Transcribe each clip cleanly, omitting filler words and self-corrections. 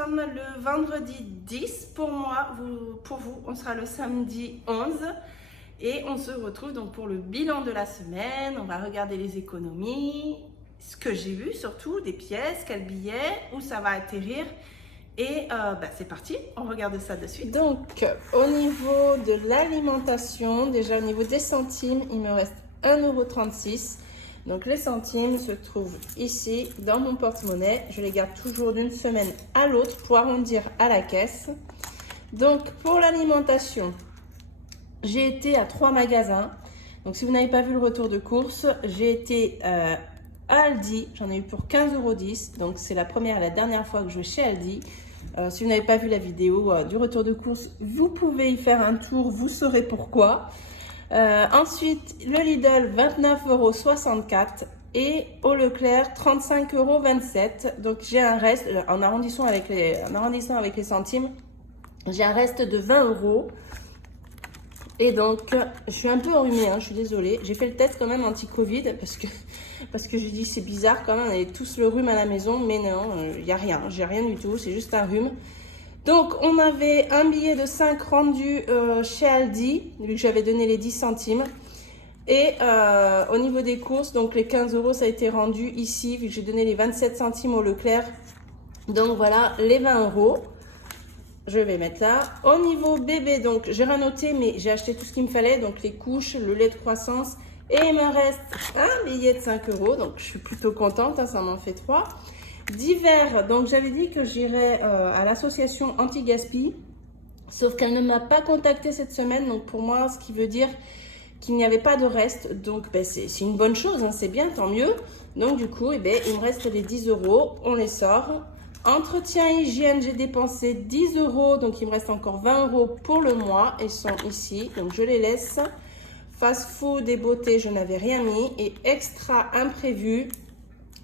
sommes le vendredi 10 pour moi, pour vous, on sera le samedi 11 et on se retrouve donc pour le bilan de la semaine. On va regarder les économies, ce que j'ai vu surtout, des pièces, quels billets, où ça va atterrir. Et c'est parti, on regarde ça de suite. Donc, au niveau de l'alimentation, déjà au niveau des centimes, il me reste 1,36 €. Donc, les centimes se trouvent ici, dans mon porte-monnaie. Je les garde toujours d'une semaine à l'autre pour arrondir à la caisse. Donc, pour l'alimentation, j'ai été à 3 magasins. Donc, si vous n'avez pas vu le retour de course, j'ai été à Aldi. J'en ai eu pour 15,10 €. Donc, c'est la première et la dernière fois que je vais chez Aldi. Si vous n'avez pas vu la vidéo du retour de course, vous pouvez y faire un tour, vous saurez pourquoi. Ensuite, le Lidl, 29,64 € et au Leclerc, 35,27 €. Donc, j'ai un reste, en arrondissant avec les centimes, j'ai un reste de 20 €. Et donc, je suis un peu enrhumée, je suis désolée. J'ai fait le test quand même anti-Covid parce que j'ai dit c'est bizarre quand même, on avait tous le rhume à la maison. Mais non, il n'y a rien, j'ai rien du tout, c'est juste un rhume. Donc, on avait un billet de 5 rendu chez Aldi, vu que j'avais donné les 10 centimes. Et au niveau des courses, donc les 15 € ça a été rendu ici, vu que j'ai donné les 27 centimes au Leclerc. Donc voilà, les 20 €. Je vais mettre là. Au niveau bébé, donc j'ai rien noté, mais j'ai acheté tout ce qu'il me fallait. Donc les couches, le lait de croissance. Et il me reste un billet de 5 €. Donc je suis plutôt contente, ça m'en fait 3. Divers, donc j'avais dit que j'irais à l'association anti-gaspi. Sauf qu'elle ne m'a pas contactée cette semaine. Donc pour moi, ce qui veut dire qu'il n'y avait pas de reste. Donc c'est une bonne chose, c'est bien, tant mieux. Donc du coup, il me reste les 10 €. On les sort. Entretien hygiène, j'ai dépensé 10 €, donc il me reste encore 20 € pour le mois. Ils sont ici, donc je les laisse. Fast food et beauté, je n'avais rien mis. Et extra imprévu,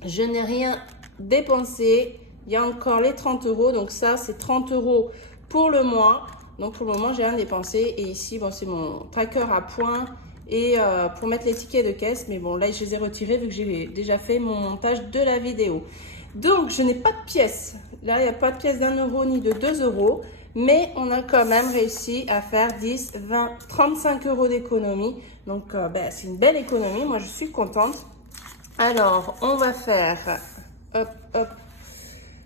je n'ai rien dépensé. Il y a encore les 30 €, donc ça c'est 30 € pour le mois. Donc pour le moment, j'ai rien dépensé. Et ici, bon, c'est mon tracker à points et pour mettre les tickets de caisse. Mais bon, là, je les ai retirés vu que j'ai déjà fait mon montage de la vidéo. Donc, je n'ai pas de pièces. Là, il n'y a pas de pièces d'1 € ni de 2 €. Mais on a quand même réussi à faire 10, 20, 35 € d'économie. Donc, c'est une belle économie. Moi, je suis contente. Alors, on va faire... Hop, hop.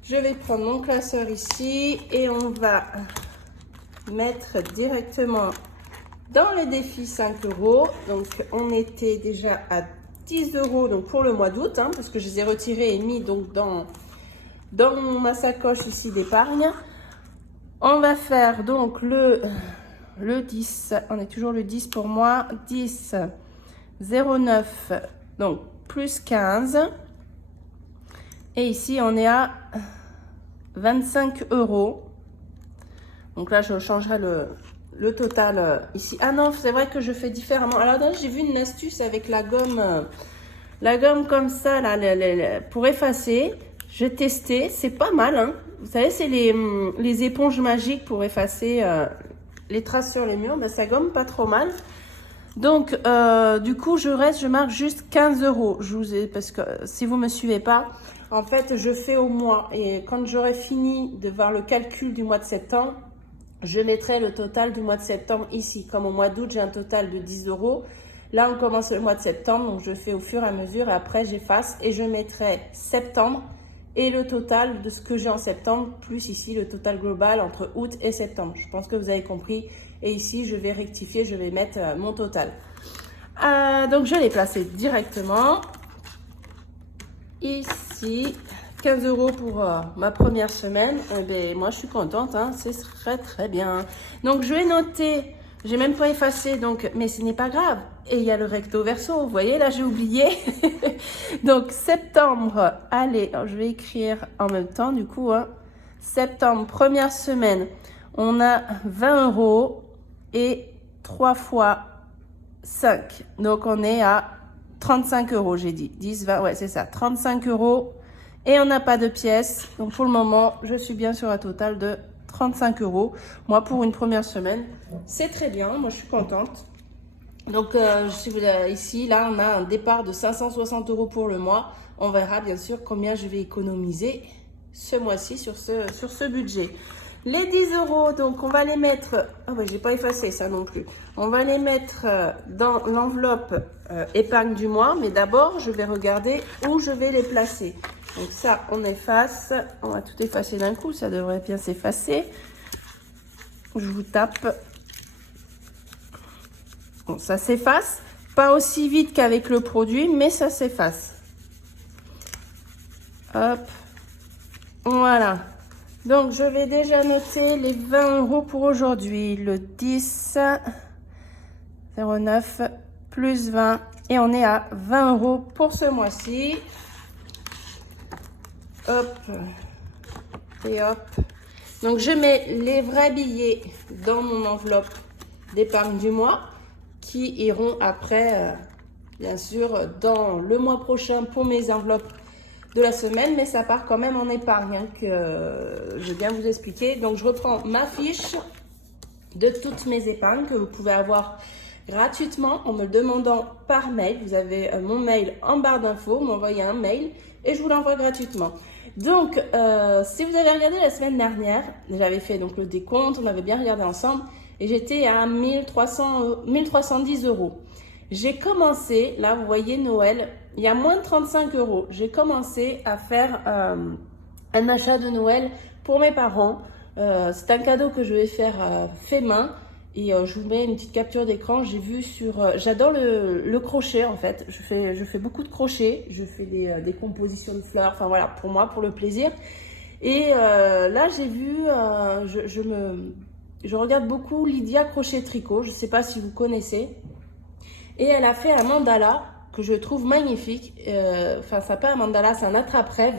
Je vais prendre mon classeur ici. Et on va mettre directement dans les défis 5 €. Donc, on était déjà à 10 € donc pour le mois d'août, parce que je les ai retirés et mis donc dans ma sacoche ici d'épargne. On va faire donc le 10, on est toujours le 10 pour moi, 10, 09, donc plus 15. Et ici, on est à 25 €. Donc là, je changerai le total ici. Ah non, c'est vrai que je fais différemment. Alors là, j'ai vu une astuce avec la gomme comme ça, là, pour effacer. J'ai testé, c'est pas mal. Vous savez, c'est les éponges magiques pour effacer les traces sur les murs. Ça gomme pas trop mal. Donc, du coup, je marque juste 15 €. Parce que si vous me suivez pas, en fait, je fais au mois. Et quand j'aurai fini de voir le calcul du mois de septembre, je mettrai le total du mois de septembre ici. Comme au mois d'août, j'ai un total de 10 €. Là, on commence le mois de septembre, donc je fais au fur et à mesure. Et après, j'efface et je mettrai septembre et le total de ce que j'ai en septembre, plus ici le total global entre août et septembre. Je pense que vous avez compris. Et ici, je vais rectifier, je vais mettre mon total. Donc, je l'ai placé directement ici. 15 € pour ma première semaine. Moi, je suis contente, ce serait très bien. Donc, je vais noter, j'ai même pas effacé, donc, mais ce n'est pas grave. Et il y a le recto verso, vous voyez, là, j'ai oublié. Donc, septembre, allez, je vais écrire en même temps, du coup, septembre, première semaine, on a 20 € et 3 fois 5. Donc, on est à 35 €, j'ai dit. 10, 20, ouais, c'est ça, 35 €. Et on n'a pas de pièces. Donc, pour le moment, je suis bien sur un total de 35 €. Moi, pour une première semaine, c'est très bien. Moi, je suis contente. Donc, ici, là, on a un départ de 560 € pour le mois. On verra, bien sûr, combien je vais économiser ce mois-ci sur ce budget. Les 10 euros, donc on va les mettre, ah ouais, j'ai pas effacé ça non plus. On va les mettre dans l'enveloppe épargne du mois, mais d'abord je vais regarder où je vais les placer. Donc ça, on efface, on va tout effacer d'un coup, ça devrait bien s'effacer. Je vous tape. Bon, ça s'efface, pas aussi vite qu'avec le produit, mais ça s'efface. Hop, voilà. Donc, je vais déjà noter les 20 euros pour aujourd'hui. Le 10, 09, plus 20. Et on est à 20 euros pour ce mois-ci. Hop. Et hop. Donc, je mets les vrais billets dans mon enveloppe d'épargne du mois qui iront après, bien sûr, dans le mois prochain pour mes enveloppes de la semaine, mais ça part quand même en épargne, hein, que je vais bien vous expliquer. Donc, je reprends ma fiche de toutes mes épargnes que vous pouvez avoir gratuitement en me le demandant par mail. Vous avez mon mail en barre d'infos, vous m'envoyez un mail et je vous l'envoie gratuitement. Donc, si vous avez regardé la semaine dernière, j'avais fait donc le décompte, on avait bien regardé ensemble et j'étais à 1310 euros. J'ai commencé, là vous voyez Noël, il y a moins de 35 euros. J'ai commencé à faire un achat de Noël pour mes parents. C'est un cadeau que je vais faire fait main. Et je vous mets une petite capture d'écran. J'ai vu sur... j'adore le crochet en fait. Je fais beaucoup de crochet. Je fais des compositions de fleurs. Enfin voilà, pour moi, pour le plaisir. Et là, j'ai vu... je regarde beaucoup Lydia Crochet Tricot. Je ne sais pas si vous connaissez. Et elle a fait un mandala que je trouve magnifique. Enfin, ça pas un mandala, c'est un attrape-rêve.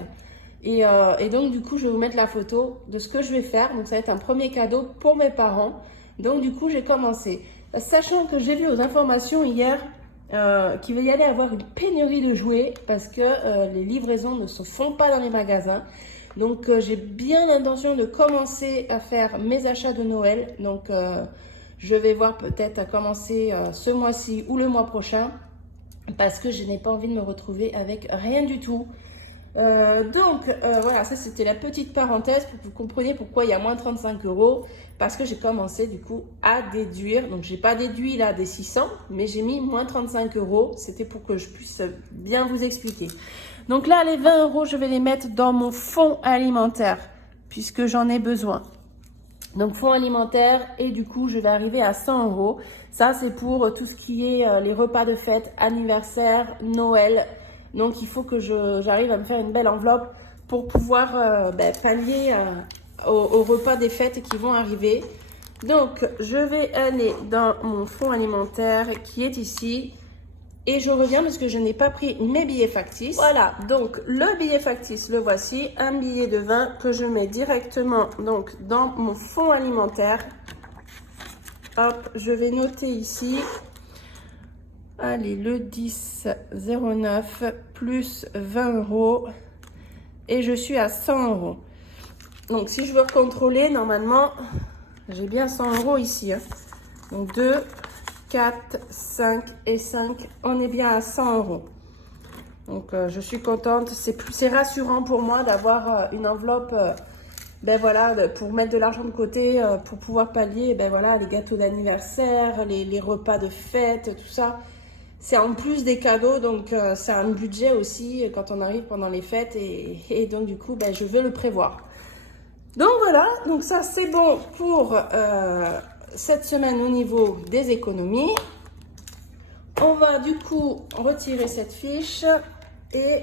Et donc, du coup, je vais vous mettre la photo de ce que je vais faire. Donc, ça va être un premier cadeau pour mes parents. Donc, du coup, j'ai commencé. Sachant que j'ai vu aux informations hier qu'il va y aller avoir une pénurie de jouets parce que les livraisons ne se font pas dans les magasins. Donc, j'ai bien l'intention de commencer à faire mes achats de Noël. Donc, je vais voir peut-être à commencer ce mois-ci ou le mois prochain parce que je n'ai pas envie de me retrouver avec rien du tout. Voilà, ça c'était la petite parenthèse pour que vous compreniez pourquoi il y a moins 35 euros. Parce que j'ai commencé du coup à déduire. Donc, j'ai pas déduit là des 600, mais j'ai mis moins 35 euros. C'était pour que je puisse bien vous expliquer. Donc là, les 20 euros, je vais les mettre dans mon fonds alimentaire puisque j'en ai besoin. Donc, fonds alimentaire et du coup, je vais arriver à 100 euros. Ça, c'est pour tout ce qui est les repas de fête, anniversaire, Noël. Donc, il faut que j'arrive à me faire une belle enveloppe pour pouvoir pallier aux repas des fêtes qui vont arriver. Donc, je vais aller dans mon fonds alimentaire qui est ici. Et je reviens parce que je n'ai pas pris mes billets factices. Voilà, donc le billet factice, le voici. Un billet de 20 que je mets directement donc, dans mon fonds alimentaire. Hop, je vais noter ici. Allez, le 10,09 plus 20 euros. Et je suis à 100 euros. Donc, si je veux contrôler, normalement, j'ai bien 100 euros ici. Hein. Donc, 2, 4, 5 et 5, on est bien à 100 euros. Donc, je suis contente. C'est rassurant pour moi d'avoir une enveloppe voilà, pour mettre de l'argent de côté, pour pouvoir pallier voilà, les gâteaux d'anniversaire, les repas de fête, tout ça. C'est en plus des cadeaux, donc c'est un budget aussi quand on arrive pendant les fêtes. Et donc, du coup, je veux le prévoir. Donc, voilà. Donc, ça, c'est bon pour cette semaine au niveau des économies. On va, du coup, retirer cette fiche et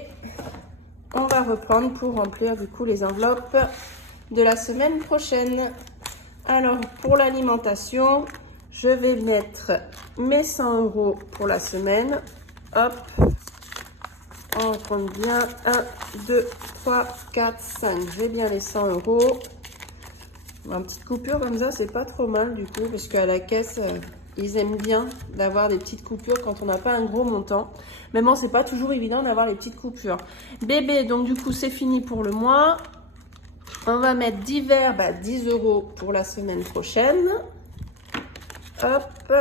on va reprendre pour remplir, du coup, les enveloppes de la semaine prochaine. Alors, pour l'alimentation, je vais mettre mes 100 euros pour la semaine. Hop, on compte bien. 1, 2, 3, 4, 5. J'ai bien les 100 euros. Une petite coupure comme ça, c'est pas trop mal du coup, parce qu'à la caisse, ils aiment bien d'avoir des petites coupures quand on n'a pas un gros montant. Mais bon, c'est pas toujours évident d'avoir les petites coupures. Bébé, donc du coup, c'est fini pour le mois. On va mettre divers, 10 euros pour la semaine prochaine. Hop.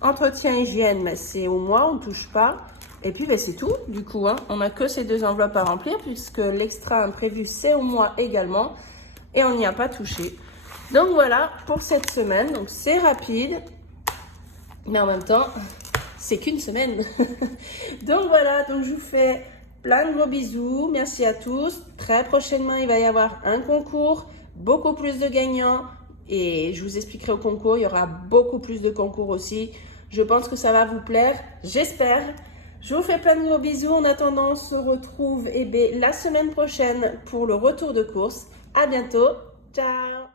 Entretien hygiène, c'est au mois, on ne touche pas. Et puis ben, c'est tout du coup, hein. On n'a que ces 2 enveloppes à remplir puisque l'extra imprévu c'est au mois également et on n'y a pas touché. Donc voilà pour cette semaine, donc c'est rapide mais en même temps c'est qu'une semaine. Donc voilà, donc je vous fais plein de gros bisous, merci à tous. Très prochainement il va y avoir un concours, beaucoup plus de gagnants et je vous expliquerai au concours, il y aura beaucoup plus de concours aussi. Je pense que ça va vous plaire, j'espère. Je vous fais plein de gros bisous. En attendant, on se retrouve la semaine prochaine pour le retour de course. À bientôt. Ciao!